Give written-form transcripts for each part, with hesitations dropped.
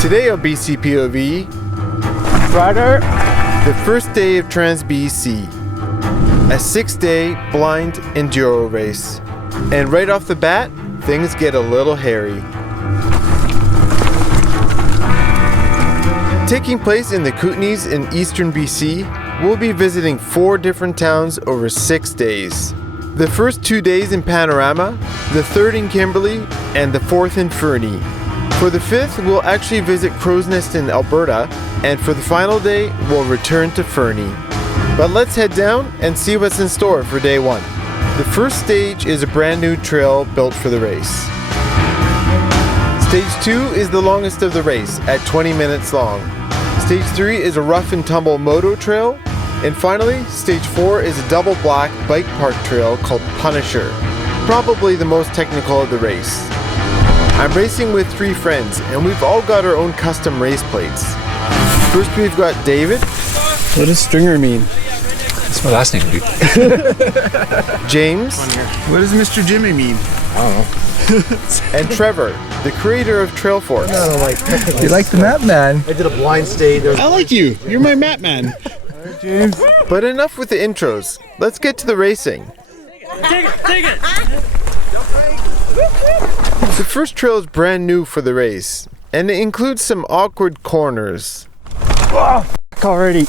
Today on BCPOV, Rider, the first day of Trans BC, a 6-day blind enduro race. And right off the bat, things get a little hairy. Taking place in the Kootenays in eastern BC, we'll be visiting 4 different towns over 6 days. The first 2 days in Panorama, the 3rd in Kimberley, and the 4th in Fernie. For the 5th, we'll actually visit Crow's Nest in Alberta, and for the final day, we'll return to Fernie. But let's head down and see what's in store for day 1. The first stage is a brand new trail built for the race. Stage 2 is the longest of the race at 20 minutes long. Stage 3 is a rough and tumble moto trail. And finally, Stage 4 is a double black bike park trail called Punisher, probably the most technical of the race. I'm racing with 3 friends, and we've all got our own custom race plates. First we've got David. what does stringer mean? That's my last name, dude. James. What does Mr. Jimmy mean? I don't know. And Trevor, the creator of Trailforce. You like the map, man? I did a blind state. I like you. You're my map man. James. But enough with the intros. Let's get to the racing. Take it! The first trail is brand new for the race, and it includes some awkward corners. Oh, already.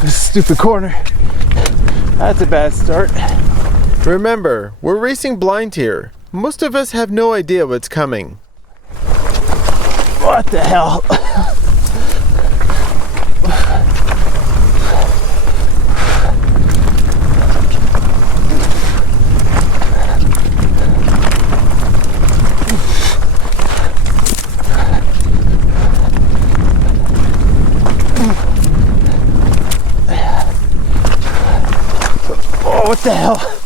This stupid corner. That's a bad start. Remember, we're racing blind here. Most of us have no idea what's coming. What the hell? Oh, what the hell?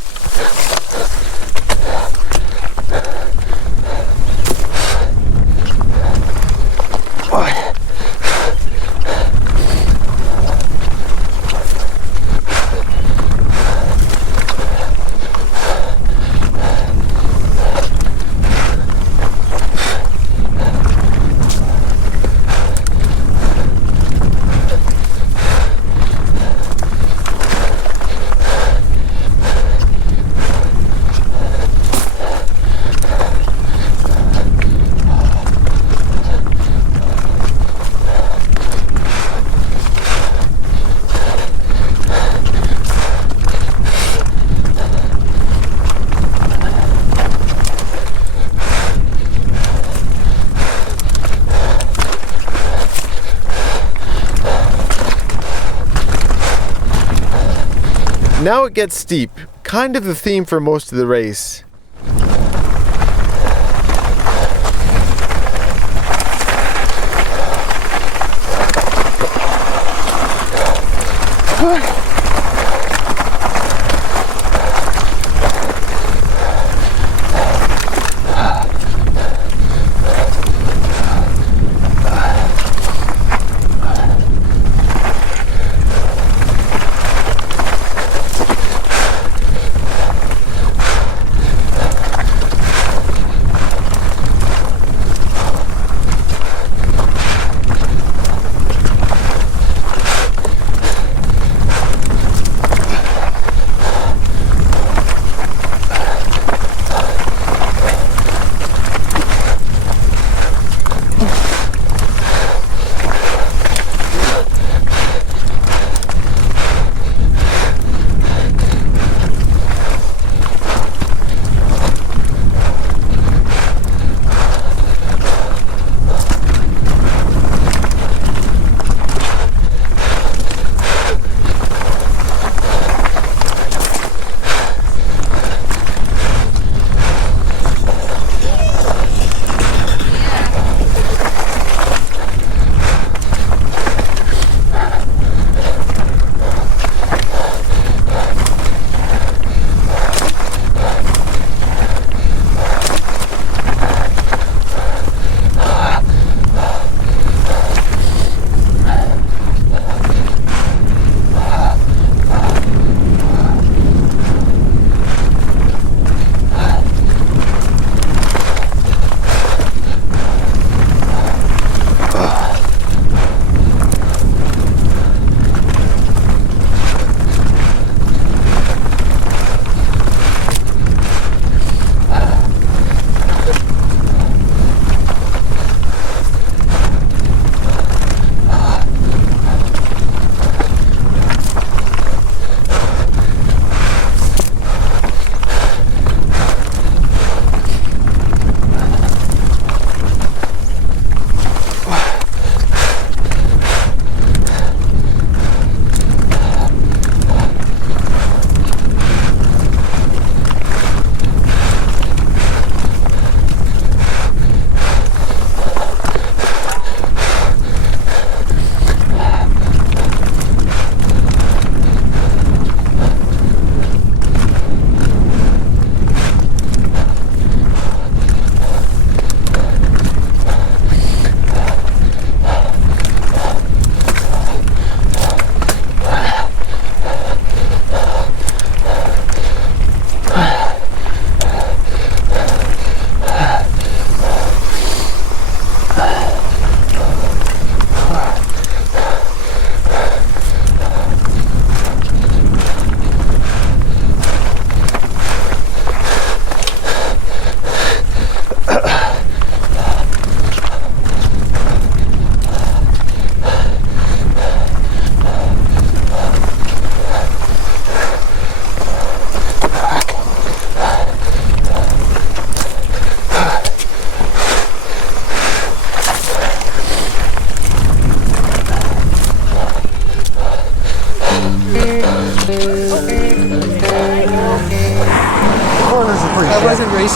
Now it gets steep, kind of the theme for most of the race.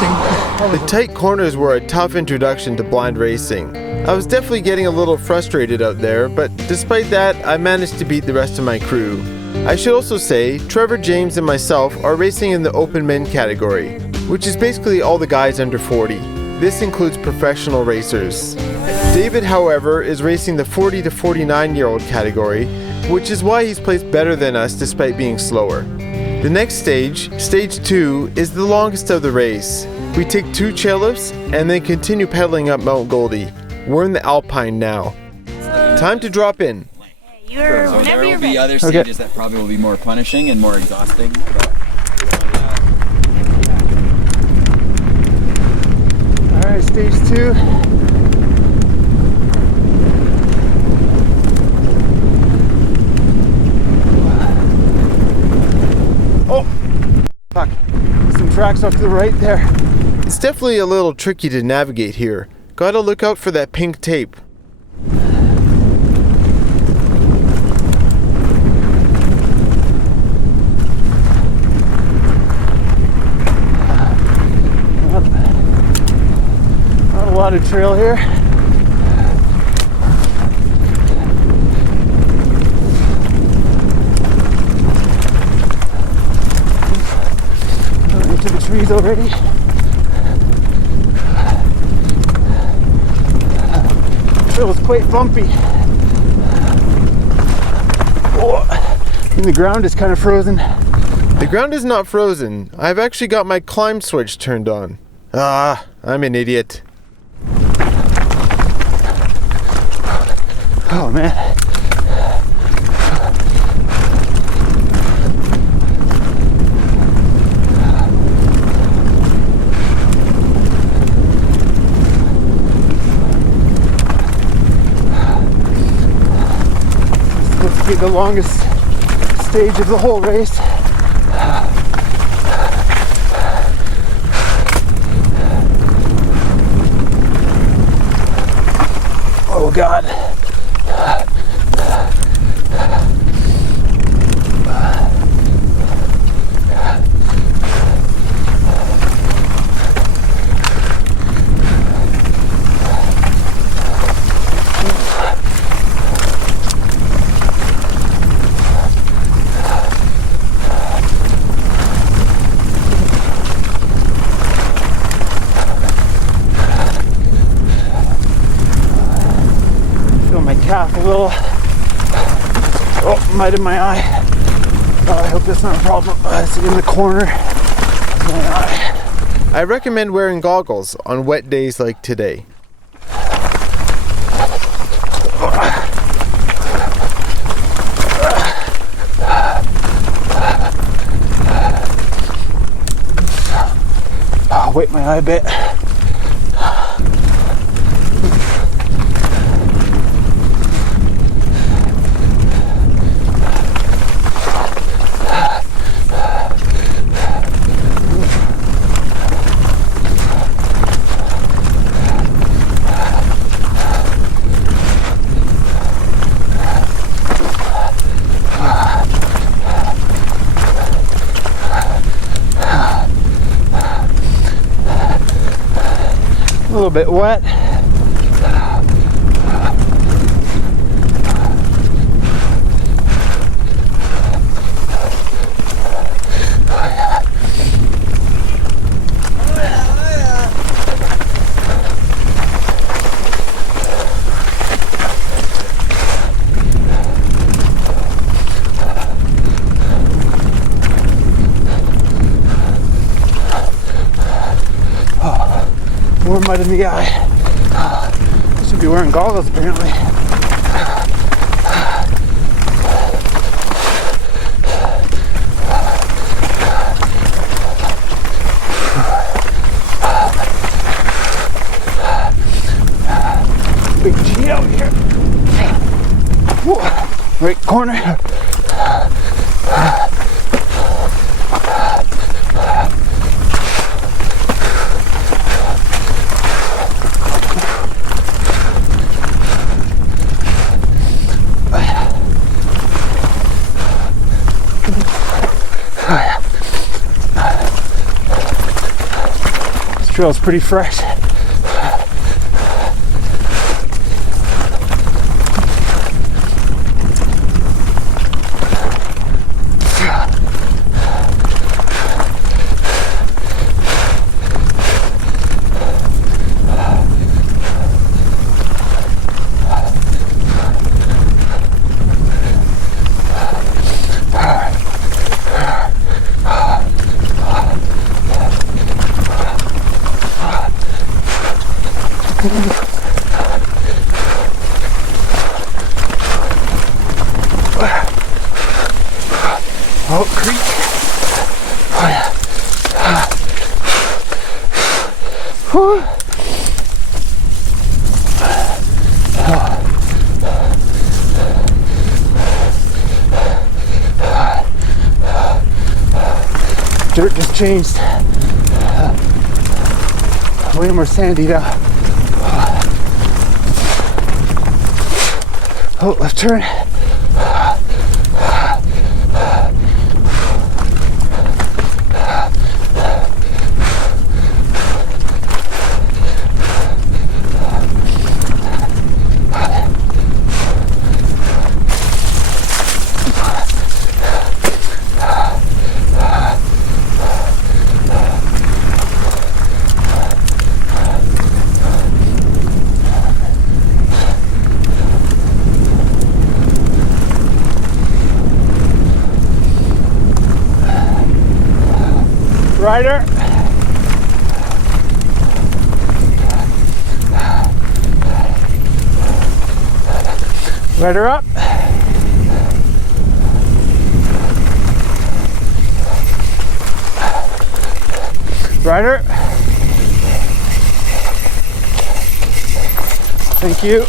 racing. The tight corners were a tough introduction to blind racing. I was definitely getting a little frustrated out there, but despite that, I managed to beat the rest of my crew. I should also say, Trevor, James, and myself are racing in the open men category, which is basically all the guys under 40. This includes professional racers. David, however, is racing the 40 to 49-year-old category, which is why he's placed better than us despite being slower. The next stage, stage 2, is the longest of the race. We take 2 chairlifts and then continue pedaling up Mount Goldie. We're in the alpine now. Time to drop in. So there will be other stages that probably will be more punishing and more exhausting. Alright, stage 2. Oh! Fuck. Some tracks off to the right there. It's definitely a little tricky to navigate here. Gotta look out for that pink tape. Not a lot of trail here. Into the trees already. It was quite bumpy. Oh, and the ground is kind of frozen. The ground is not frozen. I've actually got my climb switch turned on. Ah, I'm an idiot. Oh man. This will be the longest stage of the whole race. Oh God. Calf a little. Oh, might in my eye. I hope that's not a problem. It's in the corner of my eye. I recommend wearing goggles on wet days like today. Oh, wait my eye a bit. A little bit wet. More mud in the eye. I should be wearing goggles apparently. Big G out here. Whoa. Right corner. trail's pretty fresh. Oh, creek. Oh, yeah. Whew. Dirt just changed. Way more sandy now. Oh, left turn. Rider. Rider up. Rider. Thank you.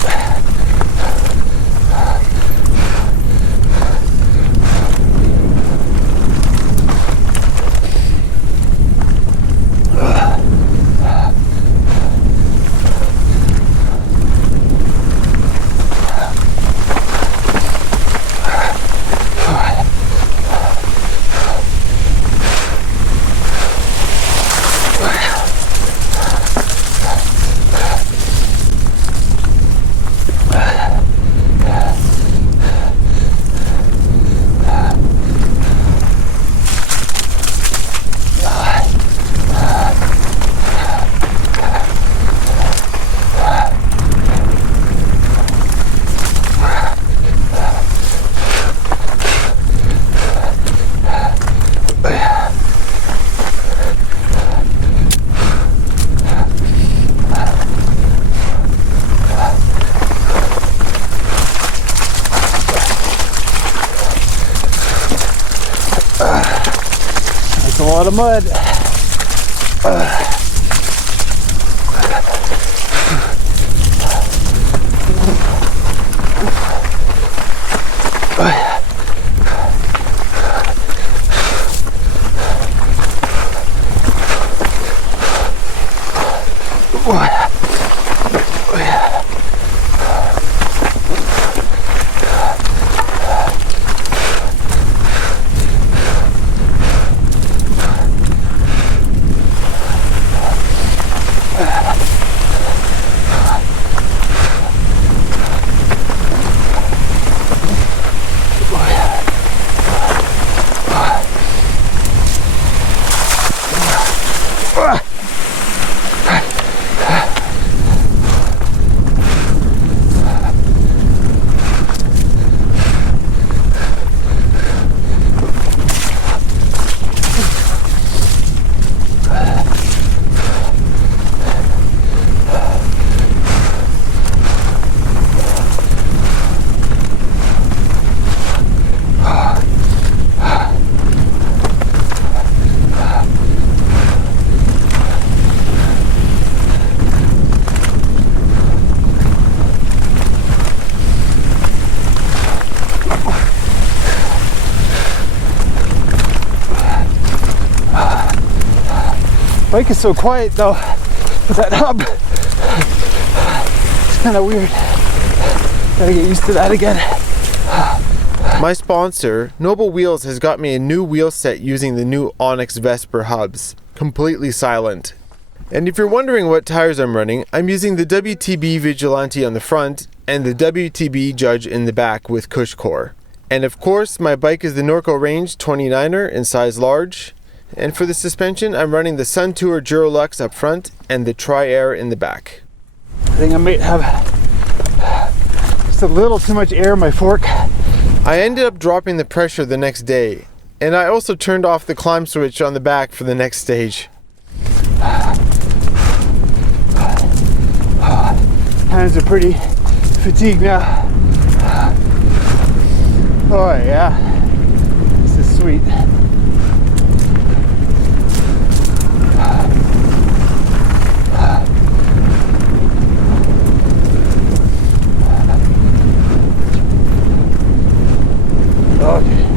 That's a lot of mud. Bike is so quiet though, with that hub. It's kind of weird. Gotta get used to that again. My sponsor, Noble Wheels, has got me a new wheel set using the new Onyx Vesper hubs. Completely silent. And if you're wondering what tires I'm running, I'm using the WTB Vigilante on the front and the WTB Judge in the back with Cush core. And of course, my bike is the Norco Range 29er in size large. And for the suspension, I'm running the Sun Tour Durolux up front and the Tri-Air in the back. I think I might have just a little too much air in my fork. I ended up dropping the pressure the next day, and I also turned off the climb switch on the back for the next stage. Hands are pretty fatigued now. Oh yeah, this is sweet. Okay.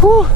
Whew.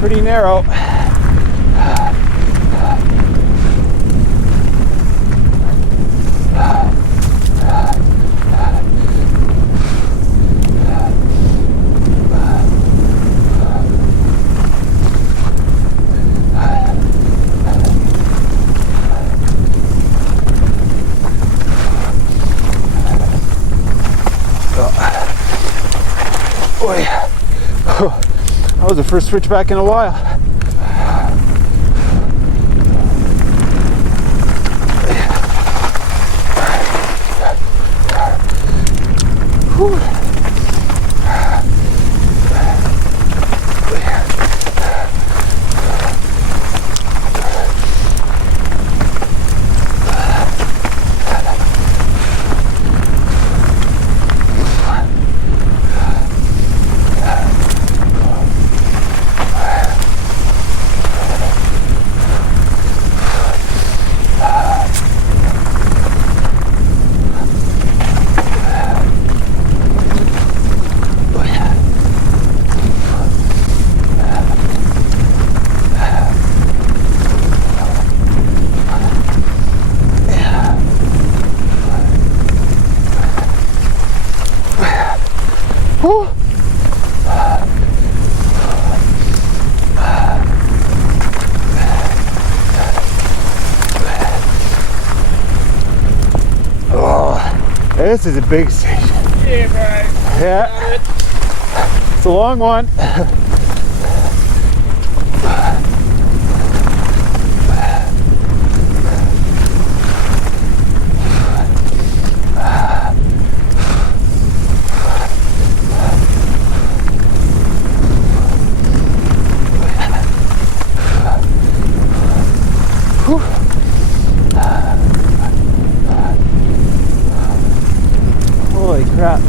Pretty narrow. Boy, that was the first switchback in a while. Whew. This is a big station. Yeah, bro. Yeah. It's a long one. Holy crap.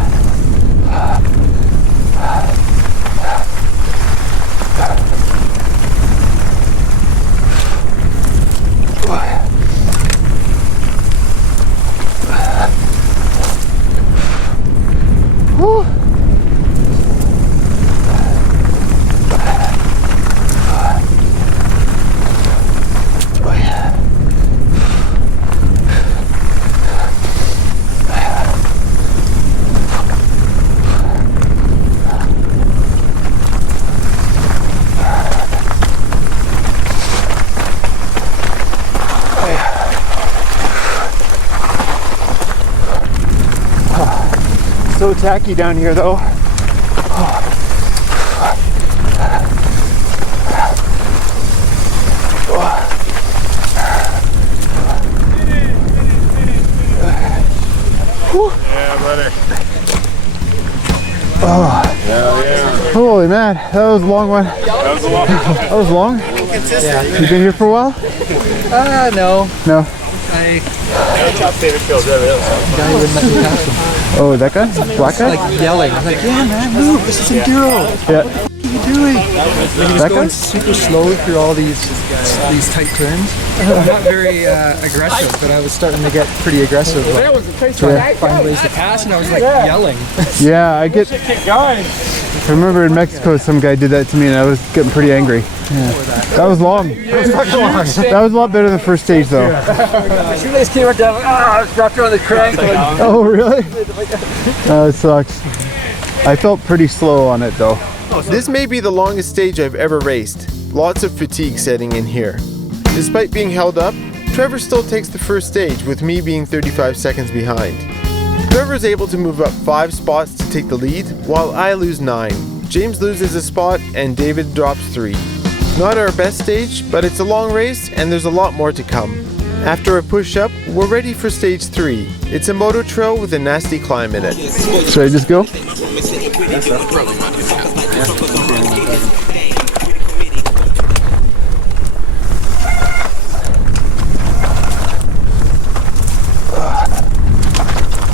so tacky down here though. Yeah, brother. Oh, holy man, that was a long one. That was a lot. That was long. Yeah. You been here for a while? No. No. Top favorite kills ever. Guy wouldn't let me pass him. Oh, that guy? Black guy? Like yelling. I was like, yeah, man, move. This is Enduro. Yeah. What are you doing? Like he was That going guy? super slow through all these tight turns. I'm not very aggressive, but I was starting to get pretty aggressive. Like, trying to find ways to pass, and I was like yelling. Yeah, I get. I remember in Mexico, some guy did that to me, and I was getting pretty angry. Yeah. That was long. That was a lot better than the first stage, though. Shoelace came right down. I dropped her on the crank. Oh, really? That sucks. I felt pretty slow on it, though. This may be the longest stage I've ever raced. Lots of fatigue setting in here. Despite being held up, Trevor still takes the first stage, with me being 35 seconds behind. Trevor is able to move up 5 spots to take the lead, while I lose 9. James loses a spot, and David drops 3. Not our best stage, but it's a long race, and there's a lot more to come. After a push up, we're ready for stage 3. It's a moto trail with a nasty climb in it. Should I just go?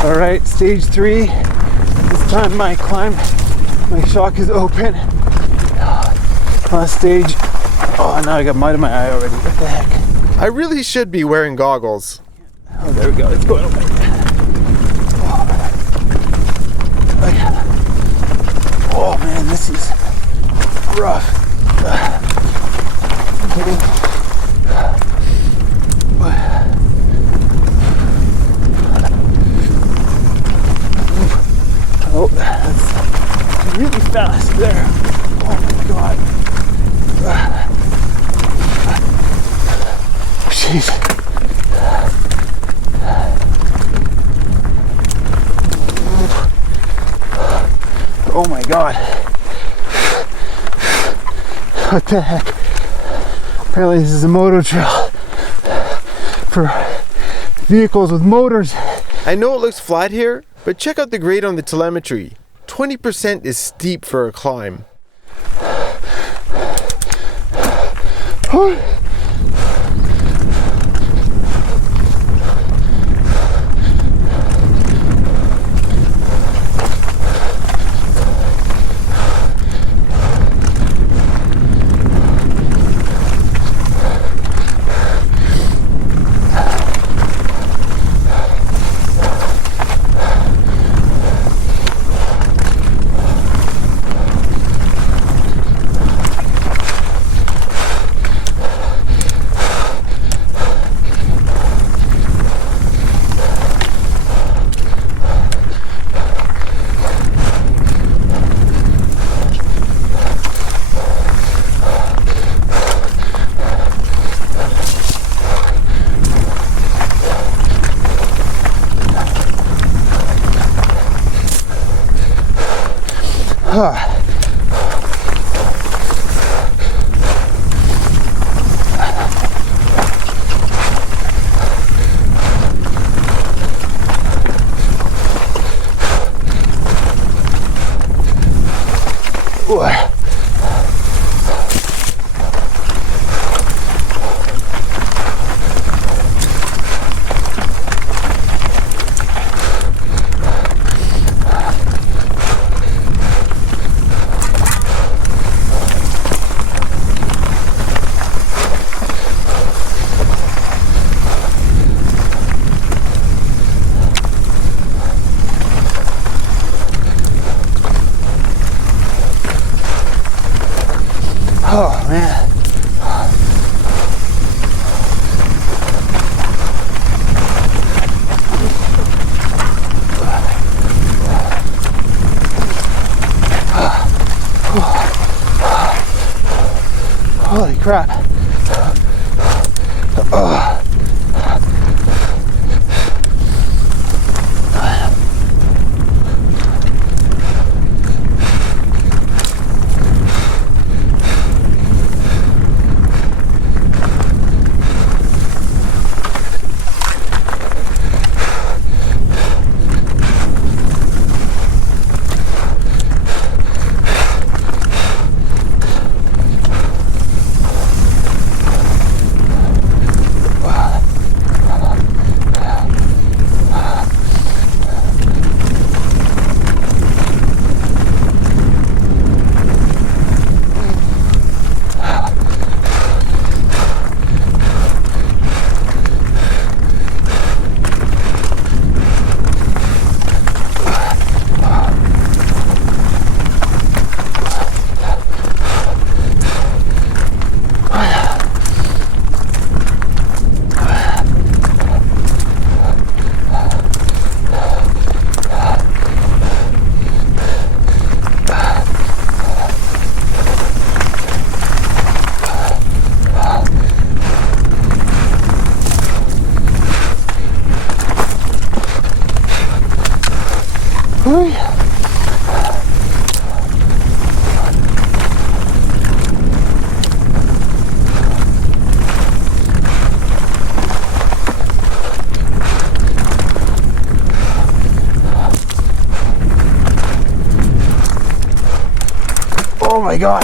All right, stage 3. This time my shock is open. Last stage. Oh, now I got mud in my eye already. What the heck? I really should be wearing goggles. Oh, there we go. It's going away. Oh man, this is rough. Oh, that's really fast there. Oh my god. Jeez. Oh my god. What the heck? Apparently this is a moto trail for vehicles with motors. I know it looks flat here, but check out the grade on the telemetry. 20% is steep for a climb. Oh man. Holy crap. Oh my God.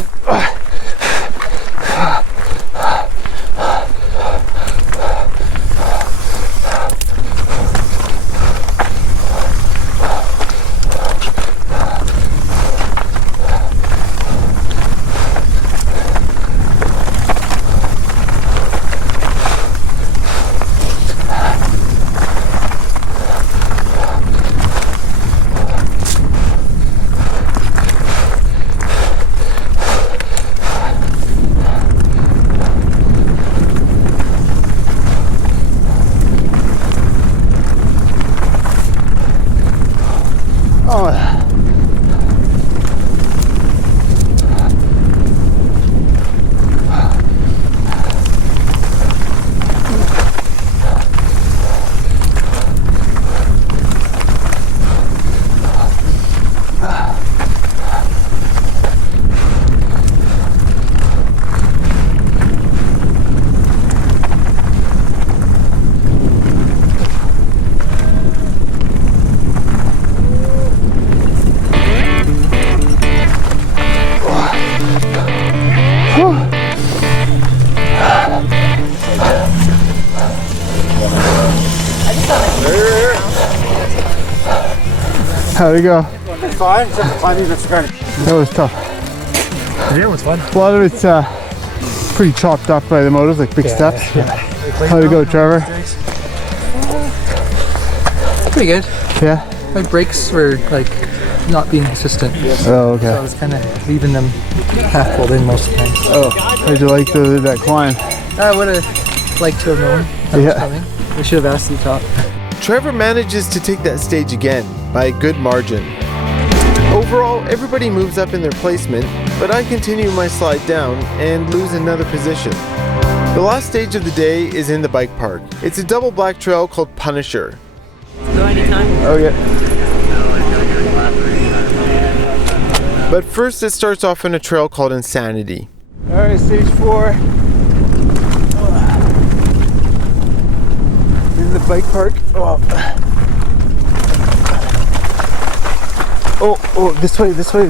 How'd it go? Fine, except for climbing the skirt. That was tough. Yeah, it was fun. A lot of it's pretty chopped up by the motos, like big steps. How'd it go, Trevor? Pretty good. Yeah? My brakes were like not being consistent. Oh, okay. So I was kind of leaving them half pulled in most of the time. Oh, how'd you like that climb? I would have liked to have known that was coming. We should have asked at the top. Trevor manages to take that stage again by a good margin. Overall, everybody moves up in their placement, but I continue my slide down and lose another position. The last stage of the day is in the bike park. It's a double black trail called Punisher. Go anytime. Okay. But first it starts off on a trail called Insanity. Alright, stage 4. In the bike park. Oh, this way. Okay.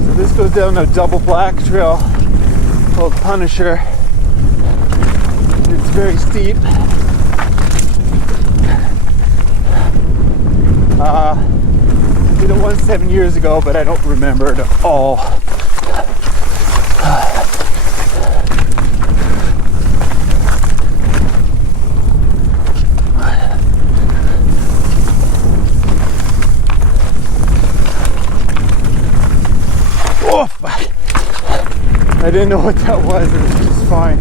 So this goes down a double black trail called Punisher. It's very steep. I did it once 7 years ago, but I don't remember it at all. I didn't know what that was. It was just fine.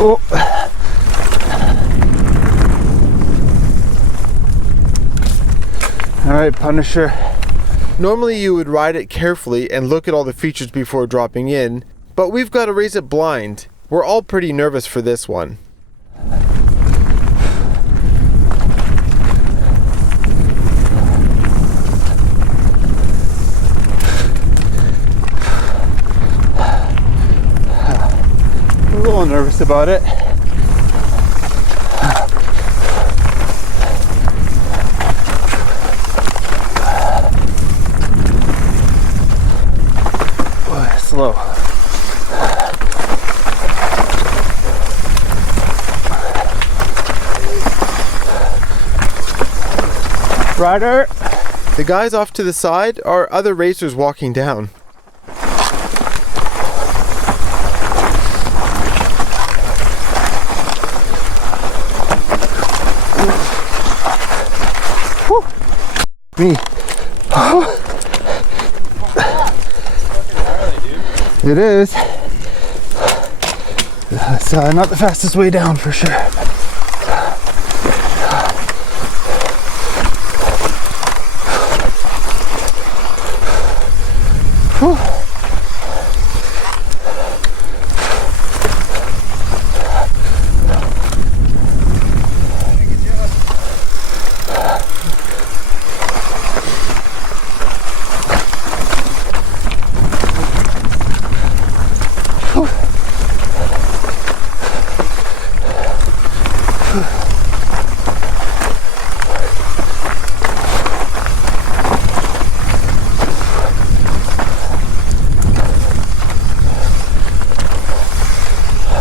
Oh. All right, Punisher. Normally you would ride it carefully and look at all the features before dropping in, but we've got to race it blind. We're all pretty nervous for this one. I'm a little nervous about it. Slow. Rider. The guys off to the side are other racers walking down. Whew. Me. It is. It's not the fastest way down for sure. Whew.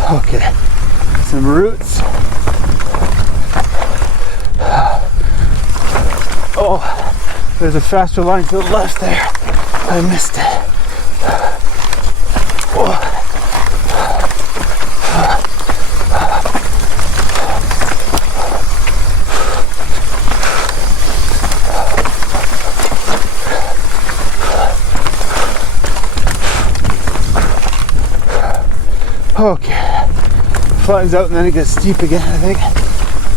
Okay, some roots. Oh, there's a faster line to the left there. I missed it. Oh. Okay. Flattens out and then it gets steep again, I think.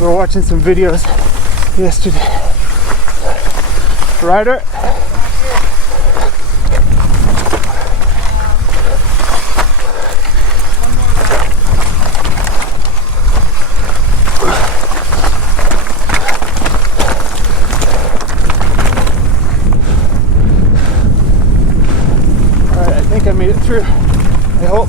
We were watching some videos yesterday. Ryder? Alright, I think I made it through. I hope.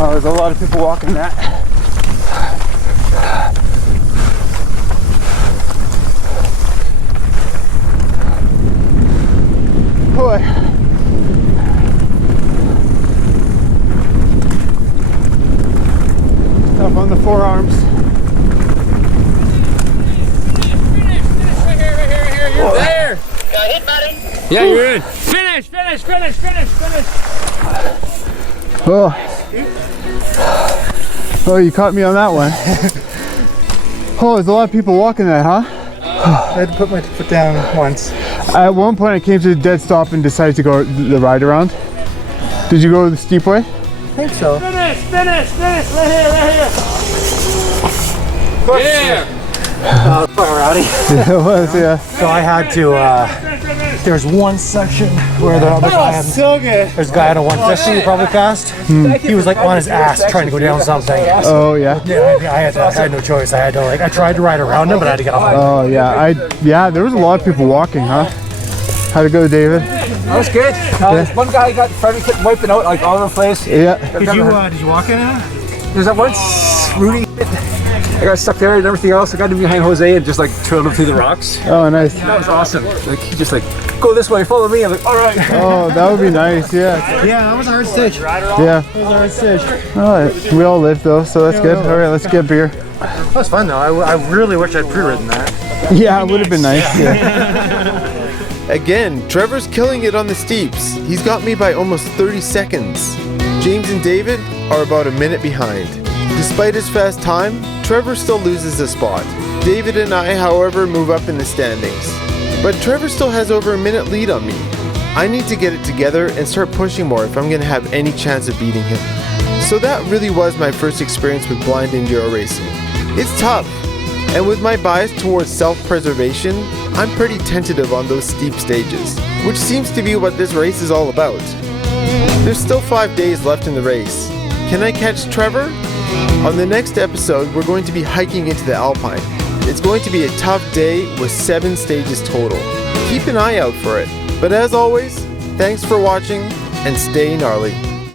Oh, there's a lot of people walking that. Boy. Up on the forearms. Right here. You're there. Got hit, buddy. Yeah, you're in. Finish. Oh. Oh, you caught me on that one. Oh, there's a lot of people walking that, huh? I had to put my foot down once. At one point I came to a dead stop and decided to go the ride around. Did you go the steep way? I think so. Finish. Right here. Yeah. Quite rowdy. Yeah, it was, yeah. So I had to, there's one section where the other guy had, So good. there's a guy at a 150 you probably passed. He was like on his ass trying to go down something. Oh, yeah. Yeah, I had no choice. I had to I tried to ride around him, but I had to get off. Oh, yeah. Yeah, there was a lot of people walking, huh? How'd it go, David? That was good. This one guy got Freddie kept wiping out like all over the place. Yeah. Did you walk in it? There's that once Rudy. I got stuck there and everything else. I got him behind Jose and just like trailed him through the rocks. Oh, nice. That was awesome. Like he just like go this way, follow me. I'm like, all right. Oh, that would be nice, yeah. Yeah, that was a hard stage. Yeah. That was a hard stage. All right. We all lived, though, so that's good. All right, let's get beer. That was fun though. I really wish I'd pre-ridden that. Yeah, it would have been nice, yeah. Again, Trevor's killing it on the steeps. He's got me by almost 30 seconds. James and David are about a minute behind. Despite his fast time, Trevor still loses a spot. David and I, however, move up in the standings. But Trevor still has over a minute lead on me. I need to get it together and start pushing more if I'm going to have any chance of beating him. So that really was my first experience with blind enduro racing. It's tough, and with my bias towards self-preservation, I'm pretty tentative on those steep stages, which seems to be what this race is all about. There's still 5 days left in the race. Can I catch Trevor? On the next episode, we're going to be hiking into the alpine. It's going to be a tough day with 7 stages total. Keep an eye out for it. But as always, thanks for watching and stay gnarly.